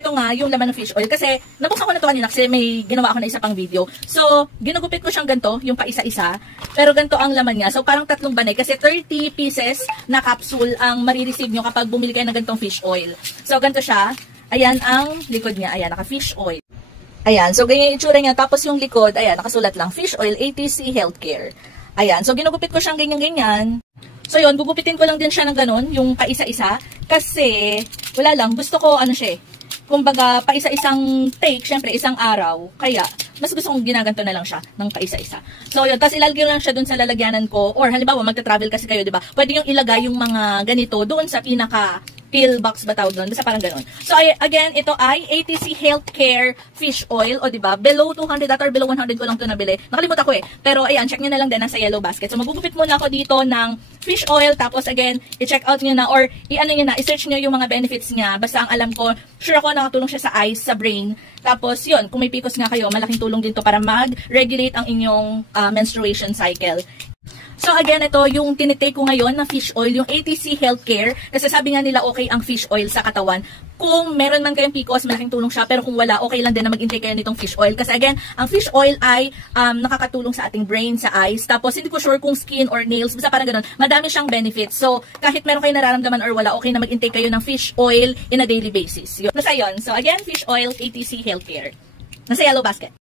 Ito nga, yung laman ng fish oil. Kasi, nabuksan ko na ito kanina kasi may ginawa ako na isa pang video. So, ginugupit ko siyang ganito, yung paisa-isa. Pero ganito ang laman niya. So, parang tatlong banay. Kasi 30 pieces na capsule ang marireceive nyo kapag bumili kayo ng ganitong fish oil. So, ganito siya. Ayan ang likod niya. Ayan, naka-fish oil. Ayan, so ganyan yung itsura niya. Tapos yung likod, ayan, nakasulat lang, Fish Oil ATC Healthcare. Ayan, so ginugupit ko siyang ganyan-ganyan. So yun, gugupitin ko lang din siya ng ganun, yung paisa-isa. Kasi, wala lang, gusto ko, ano siya, kumbaga, paisa-isang take, syempre, isang araw. Kaya, mas gusto kong ginaganto na lang siya ng paisa-isa. So yun, tapos ilalagay lang siya dun sa lalagyanan ko. Or halimbawa, magta-travel kasi kayo, di ba? Pwede yung ilagay yung mga ganito doon sa pinaka pill box ba tawag doon? Basta parang ganun. So, again, ito ay ATC Healthcare Fish Oil. O, diba? Below 200 or below 100 ko lang ito nabili. Nakalimutan ko eh. Pero, ayan, check nyo na lang din nasa yellow basket. So, magugupit muna ako dito ng fish oil. Tapos, again, i-check out nyo na or i-ano nyo na, i-search nyo yung mga benefits niya. Basta ang alam ko, sure ako nakatulong siya sa eyes, sa brain. Tapos, yun, kung may PCOS nga kayo, malaking tulong din to para mag-regulate ang inyong menstruation cycle. So again, ito yung tinitake ko ngayon na fish oil, yung ATC Healthcare. Kasi sabi nga nila okay ang fish oil sa katawan. Kung meron man kayong PCOS, malaking tulong siya. Pero kung wala, okay lang din na mag-intake kayo nitong fish oil. Kasi again, ang fish oil ay nakakatulong sa ating brain, sa eyes. Tapos hindi ko sure kung skin or nails. Basta parang ganun. Madami siyang benefits. So kahit meron kayo nararamdaman or wala, okay na mag-intake kayo ng fish oil in a daily basis. Yun. Nasa yun. So again, fish oil, ATC Healthcare. Nasa yellow basket.